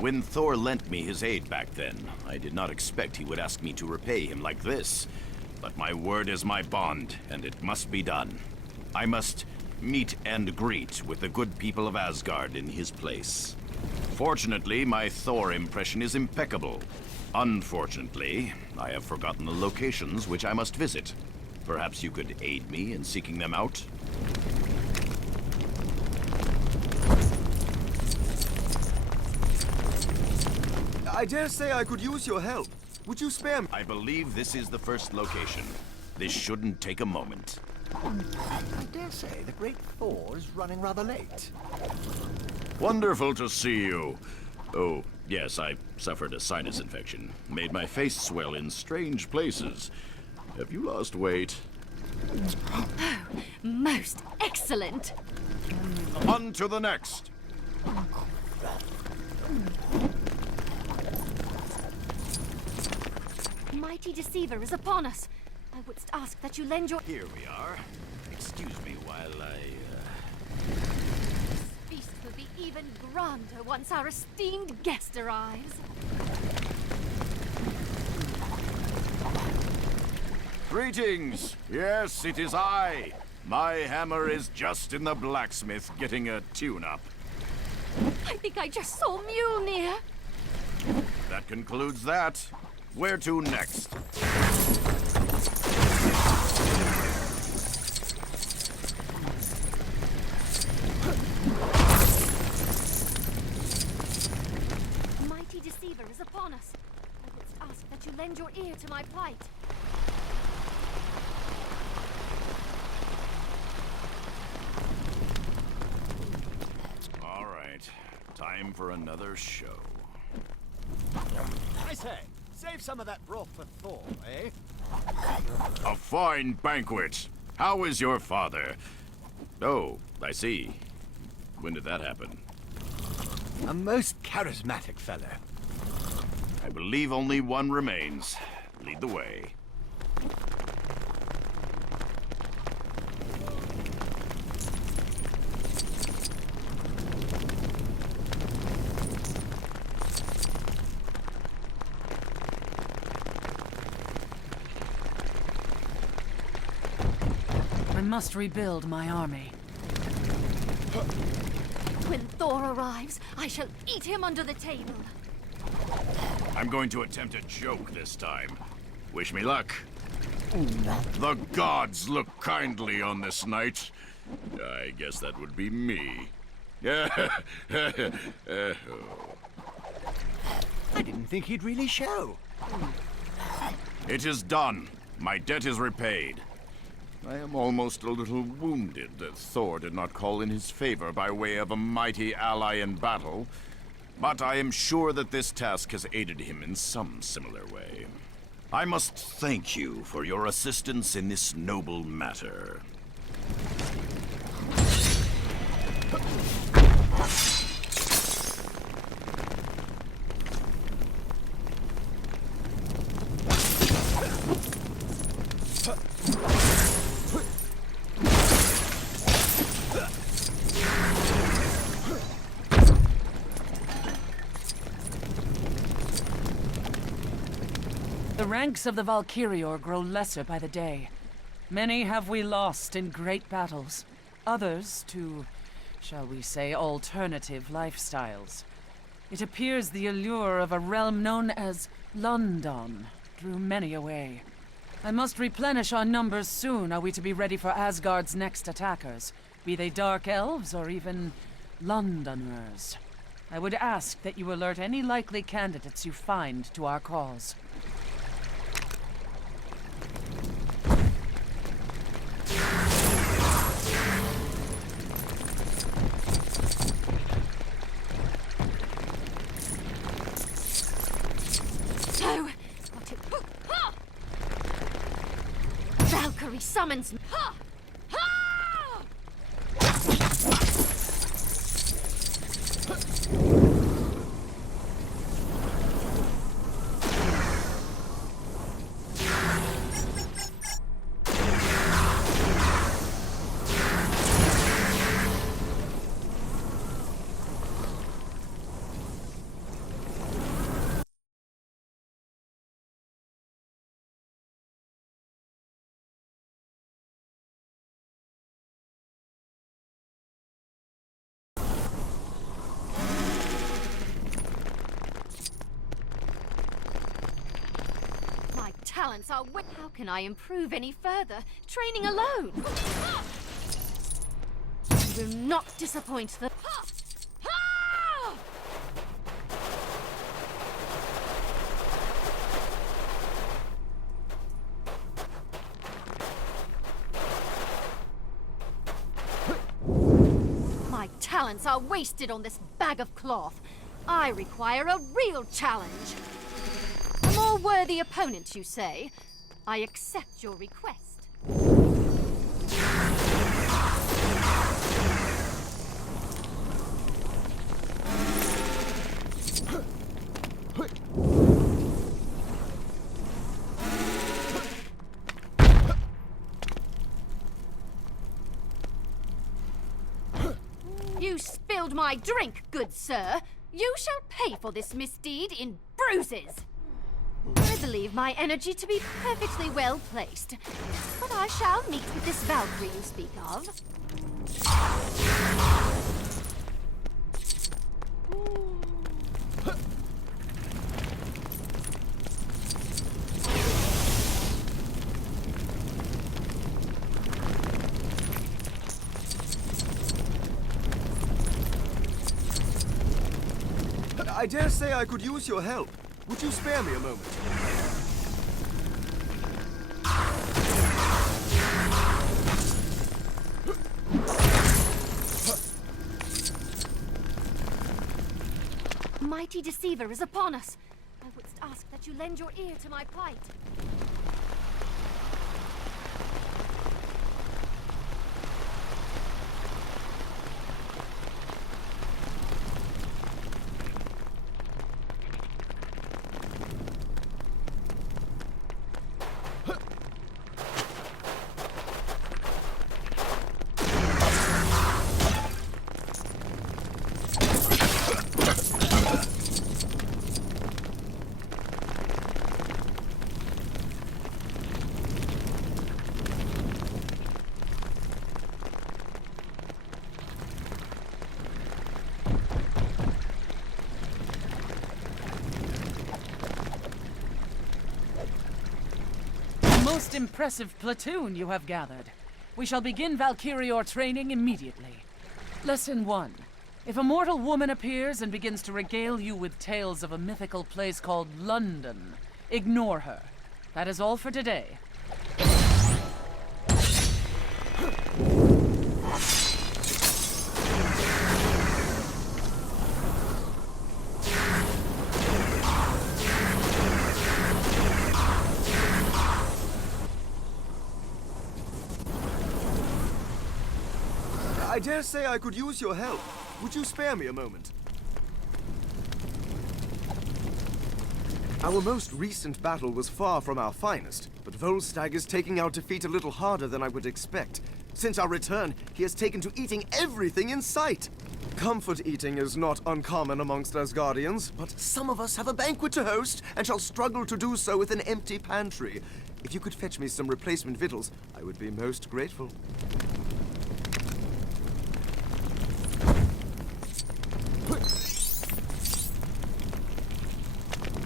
When Thor lent me his aid back then, I did not expect he would ask me to repay him like this. But my word is my bond, and it must be done. I must meet and greet with the good people of Asgard in his place. Fortunately, my Thor impression is impeccable. Unfortunately, I have forgotten the locations which I must visit. Perhaps you could aid me in seeking them out? I dare say I could use your help. Would you spare me? I believe this is the first location. This shouldn't take a moment. I dare say the great Thor is running rather late. Wonderful to see you. Oh, yes, I suffered a sinus infection. Made my face swell in strange places. Have you lost weight? Oh, most excellent. On to the next. Mighty Deceiver is upon us. I would ask that you lend your... Here we are. Excuse me while I, This feast will be even grander once our esteemed guest arrives. Greetings! Yes, it is I. My hammer is just in the blacksmith getting a tune-up. I think I just saw Mjolnir. That concludes that. Where to next? Mighty Deceiver is upon us. I would ask that you lend your ear to my plight. All right. Time for another show. I say, save some of that broth for Thor, eh? A fine banquet. How is your father? Oh, I see. When did that happen? A most charismatic fellow. I believe only one remains. Lead the way. I must rebuild my army. When Thor arrives, I shall eat him under the table. I'm going to attempt a joke this time. Wish me luck. The gods look kindly on this night. I guess that would be me. I didn't think he'd really show. It is done. My debt is repaid. I am almost a little wounded that Thor did not call in his favor by way of a mighty ally in battle, but I am sure that this task has aided him in some similar way. I must thank you for your assistance in this noble matter. The ranks of the Valkyrior grow lesser by the day. Many have we lost in great battles. Others to, shall we say, alternative lifestyles. It appears the allure of a realm known as London drew many away. I must replenish our numbers soon, are we to be ready for Asgard's next attackers, be they dark elves or even Londoners. I would ask that you alert any likely candidates you find to our cause. So, what it... Ha! Valkyrie summons me. Ha! Ha! talents are How can I improve any further? Training alone. You will not disappoint the... My talents are wasted on this bag of cloth. I require a real challenge. A more worthy opponent, you say? I accept your request. You spilled my drink, good sir. You shall pay for this misdeed in bruises. I believe my energy to be perfectly well placed, but I shall meet with this Valkyrie you speak of. I dare say I could use your help. Would you spare me a moment? Mighty deceiver is upon us. I would ask that you lend your ear to my plight. Most impressive platoon you have gathered. We shall begin Valkyrior training immediately. Lesson 1. If a mortal woman appears and begins to regale you with tales of a mythical place called London, ignore her. That is all for today. I dare say I could use your help. Would you spare me a moment? Our most recent battle was far from our finest, but Volstagg is taking our defeat a little harder than I would expect. Since our return, he has taken to eating everything in sight. Comfort eating is not uncommon amongst Asgardians, but some of us have a banquet to host and shall struggle to do so with an empty pantry. If you could fetch me some replacement victuals, I would be most grateful.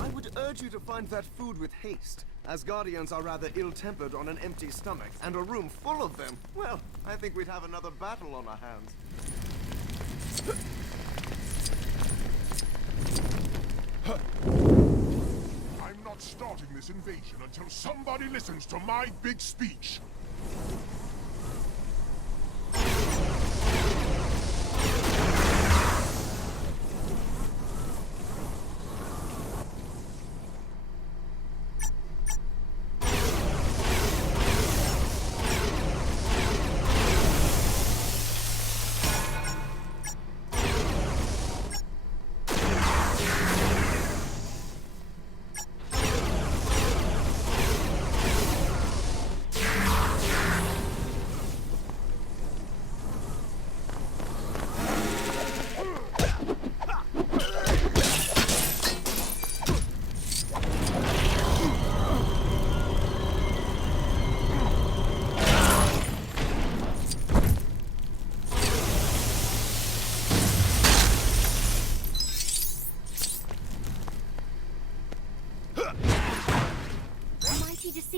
I would urge you to find that food with haste. Asgardians are rather ill-tempered on an empty stomach, and a room full of them. Well, I think we'd have another battle on our hands. I'm not starting this invasion until somebody listens to my big speech.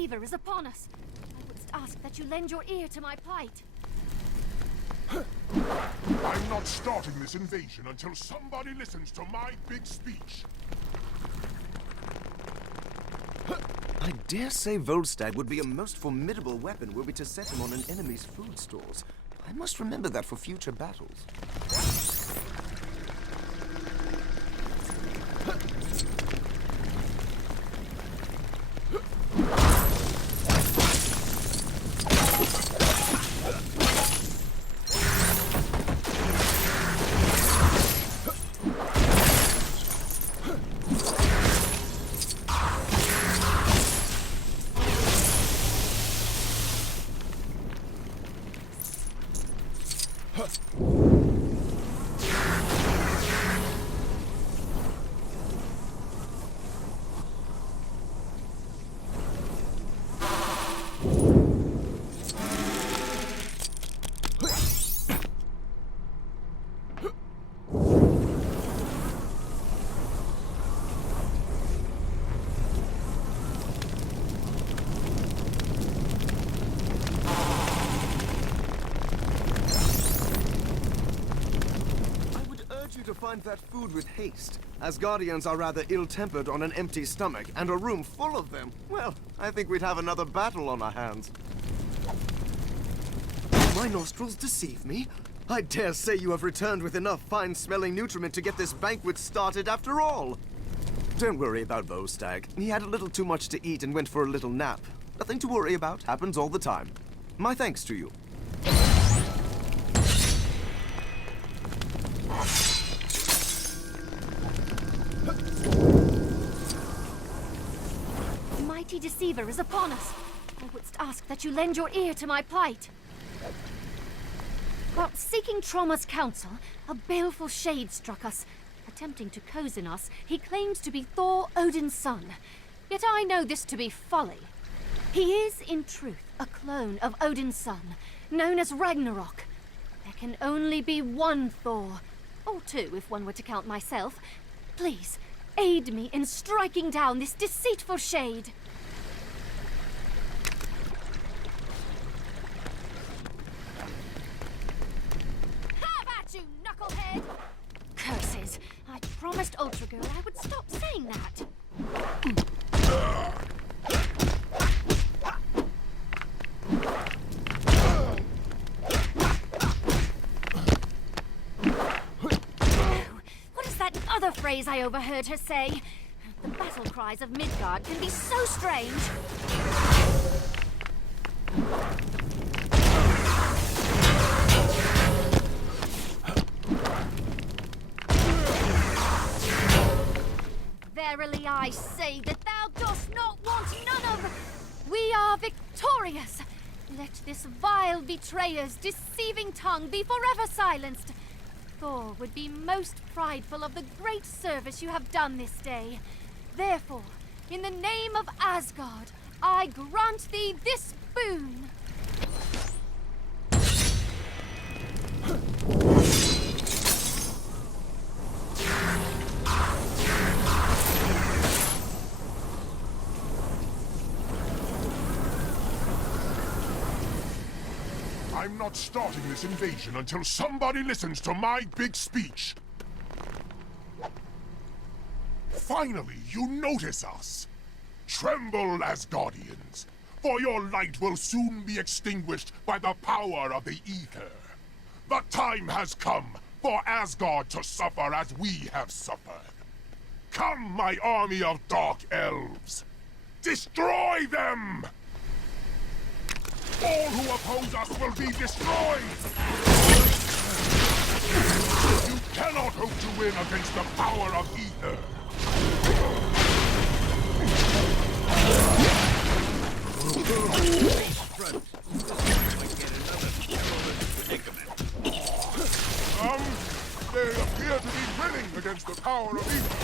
deceiver is upon us. I would ask that you lend your ear to my plight. I'm not starting this invasion until somebody listens to my big speech. I dare say Volstagg would be a most formidable weapon were we to set him on an enemy's food stores. I must remember that for future battles. To find that food with haste. Asgardians are rather ill-tempered on an empty stomach, and a room full of them. Well, I think we'd have another battle on our hands. My nostrils deceive me. I dare say you have returned with enough fine-smelling nutriment to get this banquet started after all. Don't worry about Volstagg. He had a little too much to eat and went for a little nap. Nothing to worry about. Happens all the time. My thanks to you. Mighty deceiver is upon us. I would ask that you lend your ear to my plight. While seeking Trauma's counsel, a baleful shade struck us. Attempting to cozen us, he claims to be Thor, Odin's son. Yet I know this to be folly. He is, in truth, a clone of Odin's son, known as Ragnarok. There can only be one Thor, or two if one were to count myself. Please, aid me in striking down this deceitful shade. You knucklehead! Curses! I promised Ultra Girl I would stop saying that. What is that other phrase I overheard her say? The battle cries of Midgard can be so strange. Verily I say that thou dost not want none of. We are victorious. Let this vile betrayer's deceiving tongue be forever silenced. Thor would be most prideful of the great service you have done this day. Therefore, in the name of Asgard, I grant thee this boon. I'm not starting this invasion until somebody listens to my big speech. Finally, you notice us. Tremble, Asgardians, for your light will soon be extinguished by the power of the ether. The time has come for Asgard to suffer as we have suffered. Come, my army of dark elves. Destroy them! All who oppose us will be destroyed! You cannot hope to win against the power of ether! They appear to be winning against the power of ether!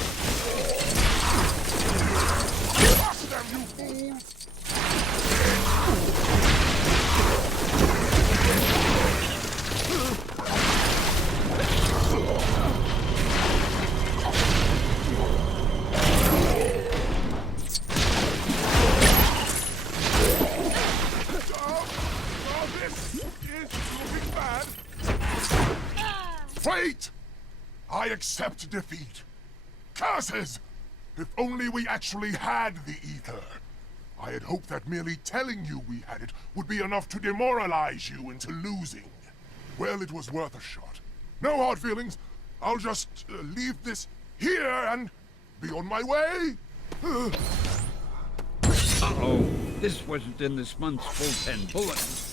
Crush them, you fools! This is looking bad. Wait! I accept defeat. Curses! If only we actually had the ether. I had hoped that merely telling you we had it would be enough to demoralize you into losing. Well, it was worth a shot. No hard feelings. I'll just leave this here and be on my way. Uh-oh. This wasn't in this month's bullpen bulletin.